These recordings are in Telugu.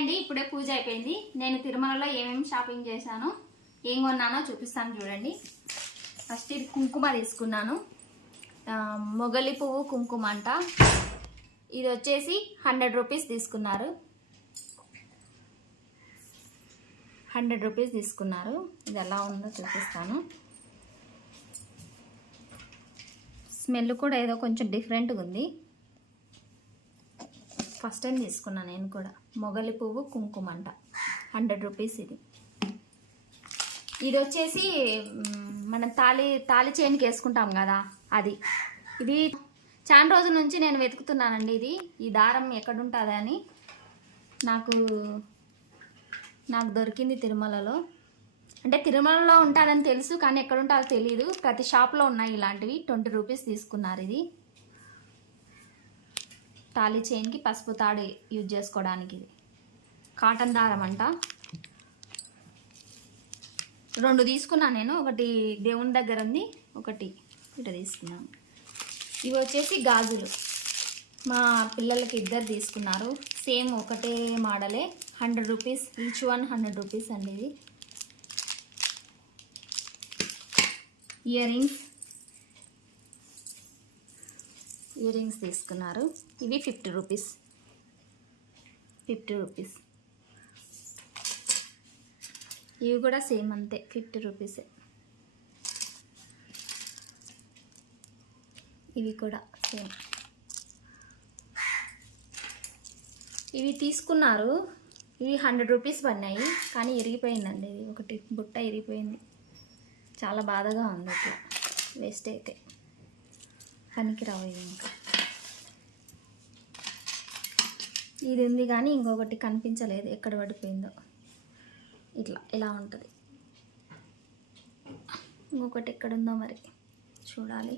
అండి ఇప్పుడే పూజ అయిపోయింది. నేను తిరుమలలో ఏమేమి షాపింగ్ చేశాను ఏం కొన్నానో చూపిస్తాను చూడండి. ఫస్ట్ ఇది కుంకుమ తీసుకున్నాను. మొగలి పువ్వు కుంకుమ అంట. ఇది వచ్చేసి హండ్రెడ్ రూపీస్ తీసుకున్నారు. హండ్రెడ్ రూపీస్ తీసుకున్నారు. ఇది ఎలా ఉందో చూపిస్తాను. స్మెల్ కూడా ఏదో కొంచెం డిఫరెంట్గా ఉంది. ఫస్ట్ టైం తీసుకున్నాను నేను కూడా. మొగలి పువ్వు కుంకుమ అంట హండ్రెడ్ రూపీస్ ఇది. ఇది వచ్చేసి మనం తాళి తాళి చైన్కి వేసుకుంటాం కదా అది. ఇది చాలా రోజుల నుంచి నేను వెతుకుతున్నానండి ఇది. ఈ దారం ఎక్కడుంటుంది అని నాకు నాకు దొరికింది తిరుమలలో. అంటే తిరుమలలో ఉంటుందని తెలుసు కానీ ఎక్కడ ఉంటుందో తెలియదు ప్రతి షాప్లో ఉన్నాయి ఇలాంటివి. ట్వంటీ రూపీస్ తీసుకున్నారు ఇది. తాళి చైన్కి పసుపు తాడు యూజ్ చేసుకోవడానికి. ఇది కాటన్ దారం అంట. రెండు తీసుకున్నాను నేను. ఒకటి దేవుని దగ్గర ఉంది ఒకటి ఇట తీసుకున్నాను. ఇవి వచ్చేసి గాజులు. మా పిల్లలకి ఇద్దరు తీసుకున్నారు. సేమ్ ఒకటే మోడలే. Hundred rupees each one hundred rupees అండి ఇది. Ear rings. ఇయర్ రింగ్స్ తీసుకున్నారు. ఇవి ఫిఫ్టీ రూపీస్. Fifty rupees. ఇవి కూడా సేమ్ అంతే ఫిఫ్టీ రూపీసే. ఇవి కూడా సేమ్. ఇవి తీసుకున్నారు. ఇవి హండ్రెడ్ రూపీస్ పడినాయి కానీ ఇరిగిపోయిందండి. ఇది ఒకటి బుట్ట ఇరిగిపోయింది. చాలా బాధగా ఉంది అట్లా వేస్ట్ అయితే. పనికిరావు ఇంకా. ఇది ఉంది కానీ ఇంకొకటి కనిపించలేదు ఎక్కడ పడిపోయిందో. ఇట్లా ఇలా ఉంటుంది. ఇంకొకటి ఎక్కడుందో మరి చూడాలి.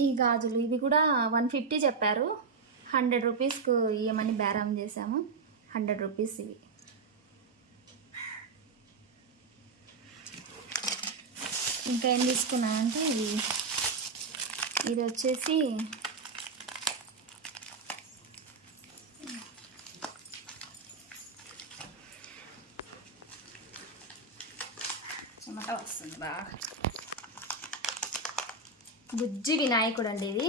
ఈ గాజులు ఇవి కూడా వన్ ఫిఫ్టీ చెప్పారు. హండ్రెడ్ రూపీస్కు ఇవ్వమని బేరం చేసాము హండ్రెడ్ రూపీస్ ఇవి. ఇంకా ఏం తీసుకున్నానంటే ఇది. ఇది వచ్చేసి చెమట వస్తుంది బాగా. బుజ్జి వినాయకుడు అండి ఇది.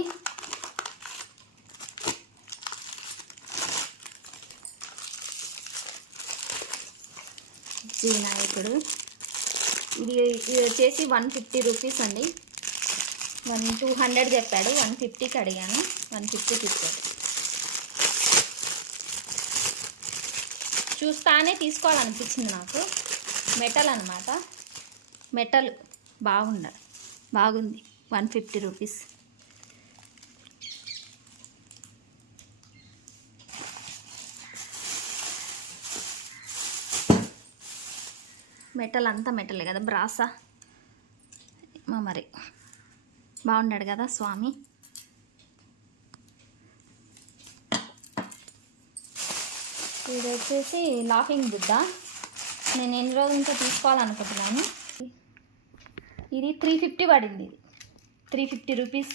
బుజ్జి వినాయకుడు. ఇది ఇది వచ్చేసి వన్ ఫిఫ్టీ రూపీస్ అండి. వన్ టూ హండ్రెడ్ చెప్పాడు. వన్ ఫిఫ్టీకి అడిగాను. వన్ ఫిఫ్టీకి ఇచ్చాడు చూస్తానే తీసుకోవాలనిపించింది నాకు. మెటల్ అనమాట మెటల్ బాగుండ బాగుంది. One fifty rupees. మెటల్ అంతా మెటలే కదా బ్రాసా? ఏమో మరి. బాగున్నాడు కదా స్వామి? ఇది వచ్చేసి లాఫింగ్ బుద్ధ. నేను ఎన్ని రోజుల నుంచో తీసుకోవాలనుకుంటున్నాను? ఇది త్రీ ఫిఫ్టీ పడింది. ఇది త్రీ ఫిఫ్టీ రూపీస్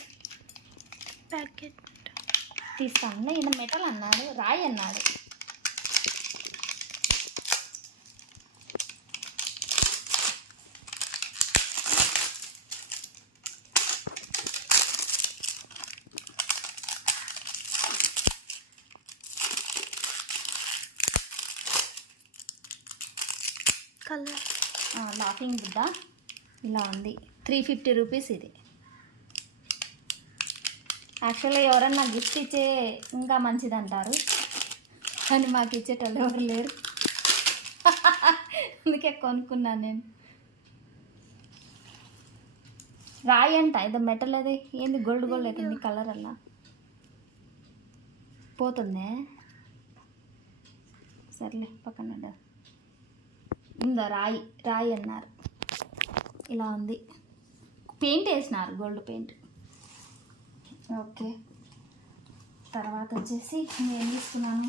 ప్యాకెట్ తీస్తాను. ఈయన మెటల్ అన్నాడు రాయి అన్నాడు. కలర్. లాఫింగ్ బుద్ధ ఇలా ఉంది. త్రీ ఫిఫ్టీ రూపీస్ ఇది. యాక్చువల్గా ఎవరన్నా గిఫ్ట్ ఇచ్చే ఇంకా మంచిది అంటారు కానీ మాకు ఇచ్చేటోళ్ళు ఎవరు లేరు. అందుకే కొనుక్కున్నాను నేను. రాయి అంట ఏదో? మెటల్ అది ఏంది గోల్డ్ గోల్డ్ అవుతుంది కలర్ అలా? పోతుందే? సర్లే పక్కన ఉండు. ఉందా? రాయి రాయి అన్నారు. ఇలా ఉంది. పెయింట్ వేసినారు గోల్డ్ పెయింట్. ఓకే. తర్వాత వచ్చేసి నేను ఏం తీసుకున్నాను.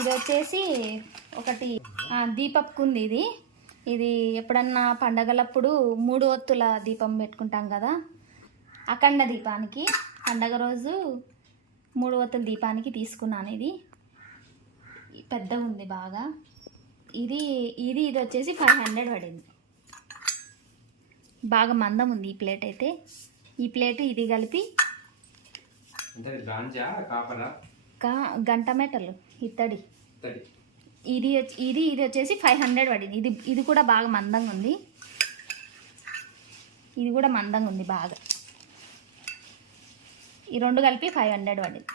ఇది వచ్చేసి ఒకటి దీపక్ ఉంది ఇది. ఇది ఎప్పుడన్నా పండగలప్పుడు మూడు ఒత్తుల దీపం పెట్టుకుంటాం కదా? అఖండ దీపానికి. పండగ రోజు మూడు ఒత్తుల దీపానికి తీసుకున్నాను ఇది. పెద్ద ఉంది బాగా. ఇది ఇది ఇది వచ్చేసి ఫైవ్ హండ్రెడ్ పడింది. బాగా మందం ఉంది ఈ ప్లేట్ అయితే. ఈ ప్లేట్ ఇది కలిపి కా గంట మెటలు ఇత్తడి. తడి ఇది ఇది ఇది వచ్చేసి ఫైవ్ హండ్రెడ్ పడింది. ఇది ఇది కూడా బాగా మందంగా ఉంది. ఇది కూడా మందంగా ఉంది బాగా. ఈ రెండు కలిపి ఫైవ్ హండ్రెడ్ పడింది.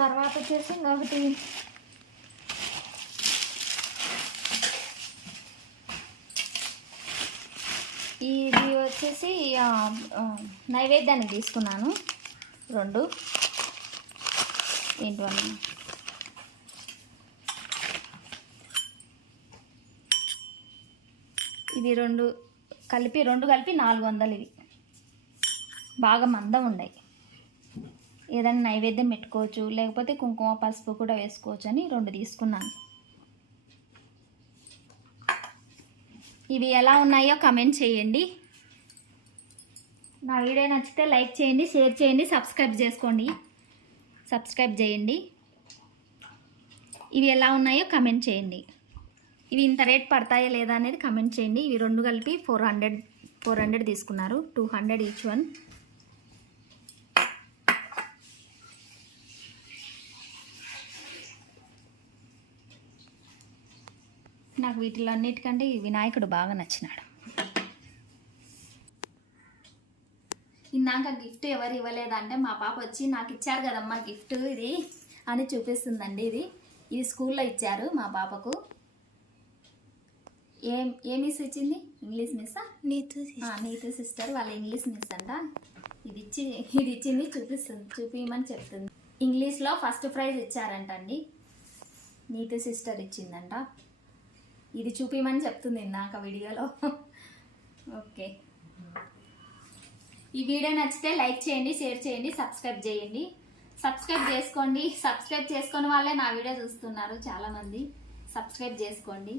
తర్వాత వచ్చేసి ఇంకొకటి ఇది వచ్చేసి నైవేద్యాన్ని నైవేద్యానికి తీసుకున్నాను. రెండు. ఏంటన్నా ఇవి రెండు కలిపి రెండు కలిపి నాలుగు వందలు ఇవి. బాగా మందం ఉన్నాయి. ఏదైనా నైవేద్యం పెట్టుకోవచ్చు లేకపోతే కుంకుమ పసుపు కూడా వేసుకోవచ్చు అని రెండు తీసుకున్నాను. ఇవి ఎలా ఉన్నాయో కమెంట్ చేయండి. నా వీడియో నచ్చితే లైక్ చేయండి షేర్ చేయండి సబ్స్క్రైబ్ చేసుకోండి. సబ్స్క్రైబ్ చేయండి. ఇవి ఎలా ఉన్నాయో కమెంట్ చేయండి. ఇవి ఇంత రేట్ పడతాయా లేదా అనేది కమెంట్ చేయండి. ఇవి రెండు కలిపి ఫోర్ హండ్రెడ్ ఫోర్ హండ్రెడ్ తీసుకున్నారు. టూ హండ్రెడ్ ఈచ్ వన్ నాకు వీటిలో అన్నిటికంటే వినాయకుడు బాగా నచ్చినాడు. ఇందాక గిఫ్ట్ ఎవరు ఇవ్వలేదంటే మా పాప వచ్చి నాకు ఇచ్చారు కదమ్మా గిఫ్ట్ ఇది అని చూపిస్తుందండి ఇది. ఇది స్కూల్లో ఇచ్చారు మా పాపకు. ఏం ఏ మిస్ ఇచ్చింది ఇంగ్లీష్ మిస్సా నీతు ఆ, నీతు సిస్టర్ వాళ్ళ ఇంగ్లీష్ మిస్ అంట. ఇది ఇచ్చి ఇది ఇచ్చింది చూపిస్తుంది చూపించమని చెప్తుంది. ఇంగ్లీష్లో ఫస్ట్ ప్రైజ్ ఇచ్చారంట అండి నీతు సిస్టర్ ఇచ్చిందంట. ఇది చూపించమని చెప్తుంది ఇందాక వీడియోలో. ఓకే. ఈ వీడియో నచ్చితే లైక్ చేయండి షేర్ చేయండి సబ్స్క్రైబ్ చేయండి. సబ్స్క్రైబ్ చేసుకోండి. సబ్స్క్రైబ్ చేసుకుని వాళ్ళే నా వీడియో చూస్తున్నారు చాలామంది. సబ్స్క్రైబ్ చేసుకోండి.